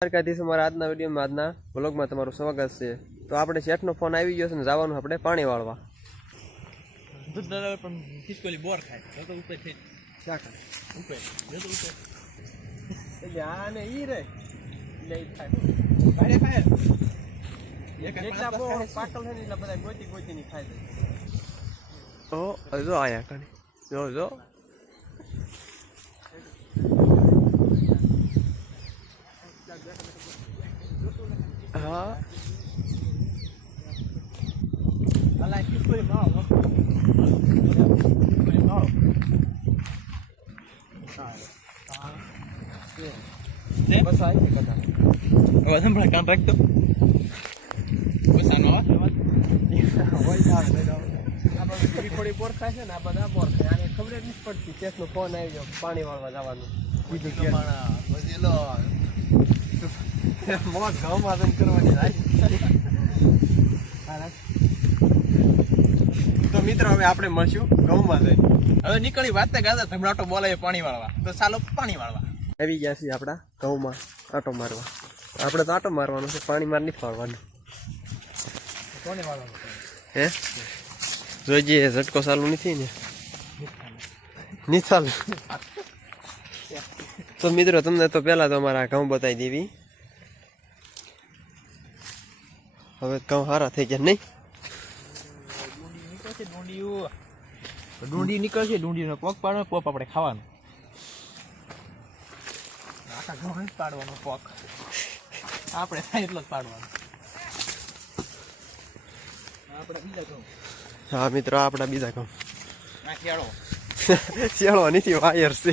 દ્વારકાધીશ અમારા આજના વિડીયોમાં આજના વ્લોગમાં તમારું સ્વાગત છે। તો આપણે શેઠનો ફોન આવી ગયો છે ને જવાનું આપણે પાણી વાળવા। દૂધ દરાવે પણ ખિસકોલી બોર ખાય તો ઉપર છે ક્યાં ખાય ઉપર જો તો ઉપર એટલે આ ને ઈ રે લે ખાય બારે ખાય એકલા બો પાકલ છે ને એટલે બધા ગોતી ગોતી ની ખાય છે। ઓ જો આયા કણી જો જો હા અલા ખિસકોલી માવો ખિસકોલી માવો બસ આ છે કથા હવે સંભળા કામ રાખતો બસ આનો હોય આવે આ બધી થોડી બોર થાય છે ને આ બધા બોર થાય આને ખબર જ નથી પડતી કેસનો ફોન આવી ગયો પાણી વાળવા જવાનું કીધું કે પછી લો મોજ ઘઉંમાં જન કરવાની તો મિત્રો હવે આપણે મળશું ઘઉંમાં જઈ। હવે નીકળી વાતે ગાતા ધમડાટો બોલાવે પાણી વાળવા તો ચાલો પાણી વાળવા આવી ગયા છીએ આપણા ઘઉંમાં આટો મારવા। આપણે તો આટો મારવાનો છે, પાણી માર નહીં ફાળવાનું। કોને વાળવાનું હે જોઈએ ઝટકો ચાલુ નથી ને નહીં ચાલુ। તો મિત્રો તમને તો પહેલાં તો અમારા ઘઉં બતાવી દેવી। હવે ઘઉં સારા થઈ ગયા નહીં? ડુંડી નીકળશે ડુંડીનો પગ પાડવાનો પોપ આપણે ખાવાનો આખા ઘઉં જ પાડવાનો પગ આપણે થાય એટલો જ પાડવાનો આપણે બીજા ઘઉં હા મિત્રો આપણા બીજા ઘઉં આ ખેડો શેળો નથી વાયર છે।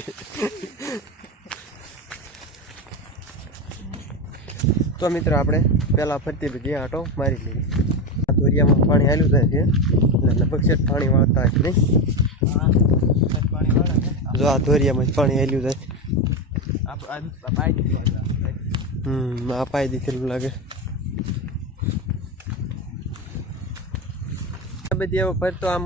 તો મિત્રો આપણે પહેલાં ફરતી બધી આટો મારી લઈએ। આ દોરિયામાં પાણી હાલ્યું જાય છે એટલે લગભગ છે પાણી વાળતા જ નહીં। પાણી વાળા જો આ દોરિયામાં જ પાણી હાલ્યું જાય। આ પાઈ દીધેલું લાગે। બધી હવે ફરતો આમ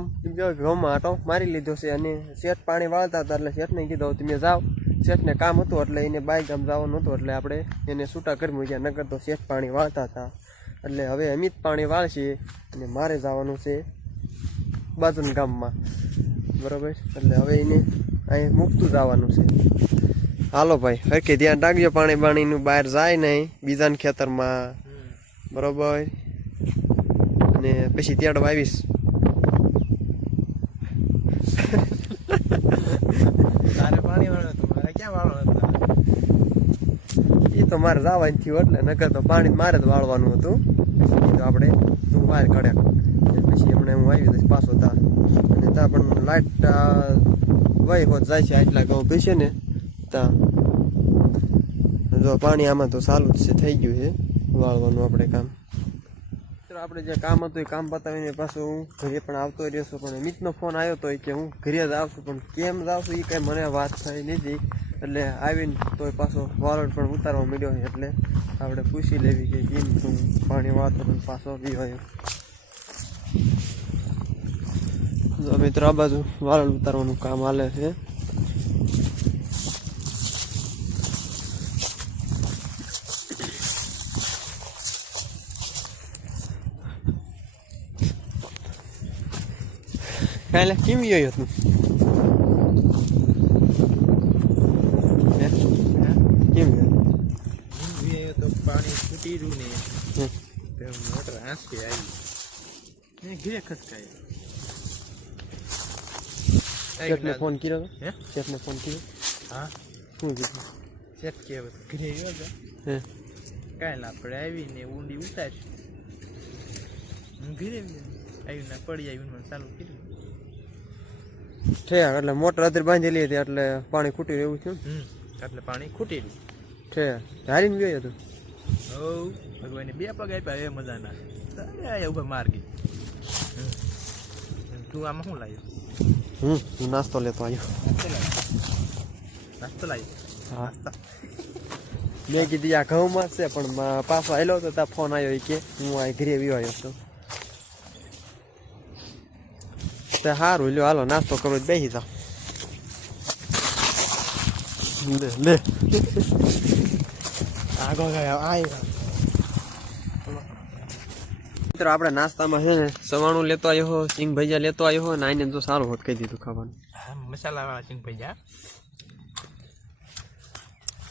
ઘઉંમાં આટો મારી લીધો છે અને શેઠ પાણી વાળતા હતા એટલે શેઠને કીધું તમે જાઓ। શેઠને કામ હતું એટલે એને બાઈ ગામ જવાનું હતું એટલે આપણે એને છૂટા કરી મૂક્યા, નકર તો શેઠ પાણી વાળતા હતા એટલે હવે અમિત પાણી વાળશે અને મારે જવાનું છે બાજુના ગામમાં, બરાબર? એટલે હવે એને અહીં મૂકતું જવાનું છે। હાલો ભાઈ હરખે ધ્યાન રાખજો, પાણી બાણીનું બહાર જાય નહીં બીજાના ખેતરમાં, બરાબર? અને પછી તેડવા આવીશ। તારે પાણી વાળો હતું મારે ક્યાં વાળો હતો એ તો મારે જવાનું થયું એટલે નકર તો પાણી મારે જ વાળવાનું હતું। પછી આપણે તું બહાર કાઢ્યા પછી હમણાં હું આવી દઈશ પાછો ત્યાં અને ત્યાં પણ લાઇટ વહી હોત જાય છે આટલા ઘઉં પીશે ને ત્યાં જો પાણી આમાં તો ચાલુ જ છે, થઈ ગયું છે વાળવાનું આપણે કામ। આપણે જે કામ હતું એ કામ પતાવીને પાછું હું ઘરે પણ આવતો રહેશું, પણ મિતનો ફોન આવ્યો હતો કે હું ઘરે જ આવશું, પણ કેમ જાવશું એ કાંઈ મને વાત થઈ નથી એટલે આવીને તો પાછો વાલોડ પણ ઉતારવા માંડ્યો છે એટલે આપણે પૂછી લેવી કે કેમ તું પાણી વાળતો પણ પાછો પીવાયો। મિત્રો આ બાજુ વાલોડ ઉતારવાનું કામ હાલે છે। કાલે કેમ ગયો તું? કેમ ગયો તો પાણી ફૂટી રહ્યું ને મોટર આંસકી આવી ઘીરે ખસકાય। શેઠને ફોન કર્યો હતો? હે શેઠને ફોન કર્યો? હા શું કીધું? શેઠ કે ઘરે ગયો હતો હે કાંઈ આપણે આવીને ઊંડી ઉતારી ઘરે આવીને પડી આવીને ચાલુ કર્યું ઠેક એટલે મોટર અધર બાંધેલી હતી એટલે પાણી ખૂટી એવું થયું એટલે પાણી ખૂટી રહ્યું ઠેક હારીને ગયો હતું? હો ભગવાને બે પગ આપ્યા એ મજાના ઉભા માર્ગી। તું આમાં શું લાવ્યો? હું નાસ્તો લેતો આવ્યો। નાસ્તો લાવ્યો? હા મેં કીધી આ ઘઉંમાં છે પણ પાછો આવેલો તો ત્યાં ફોન આવ્યો કે હું આ ઘરે આવ્યો હતો। સારું લ્યો હાલો નાસ્તો કરો બેસી જાઓ। લે લે આગળ ગયા મિત્રો આપણે નાસ્તામાં છે ને સવાણું લેતો આવ્યો હો, સિંગ ભજીયા લેતો આવ્યો હો, ને આઈને તો સારું હોત કહી દીધું ખાવાનું. મસાલા વાળા સિંગ ભજીયા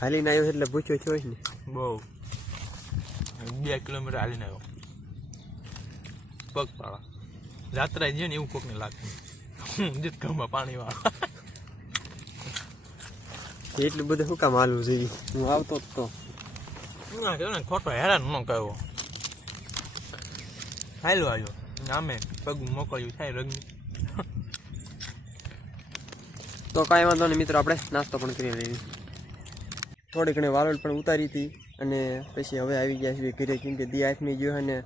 હાલીને આવ્યો એટલે ભૂખ્યો થયો ને બહુ 2 કિલોમીટર હાલીને આવ્યો પગપાળા જાત્રા છે ને એવું કોકને લાગતું જીત ઘરમાં પાણી વાળા એટલું બધું શું કામ હાલવું જોઈએ, હું આવતો જ તો ના કહ્યું ને ખોટો હેરાન ન કર્યો હાલ્યો આવ્યો આમે પગ મોકલ્યું થાય રંગ તો કાંઈ વાંધો નહીં મિત્રો, આપણે નાસ્તો પણ કરી લેવી. થોડી ઘણી વાલોળ પણ ઉતારી હતી અને પછી હવે આવી ગયા છીએ ઘરે, કેમ કે દી આઠમી ગયો અને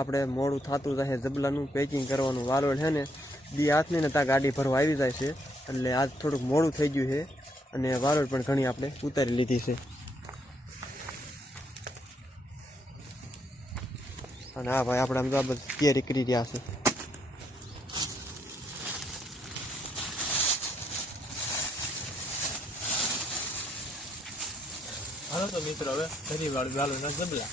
આપણે મોડું થતું જાય જબલાનું પેકિંગ કરવાનું. વાલોળ છે ને દી આઠમી ને ત્યાં ગાડી ભરવા આવી જાય છે એટલે આજ થોડુંક મોડું થઈ ગયું છે અને વાલોળ પણ ઘણી આપણે ઉતારી લીધી છે. અને હા ભાઈ, આપણે આમ તો આ બધી તૈયારી કરી રહ્યા છે. હાલો તો મિત્રો હવે ફરી વાળું જબલા.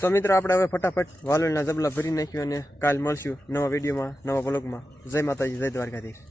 તો મિત્રો આપણે હવે ફટાફટ વાલોળના જબલા ભરી નાખ્યું અને કાલ મળશું નવા વિડીયોમાં, નવા બ્લોગમાં. જય માતાજી, જય દ્વારકાધીશ.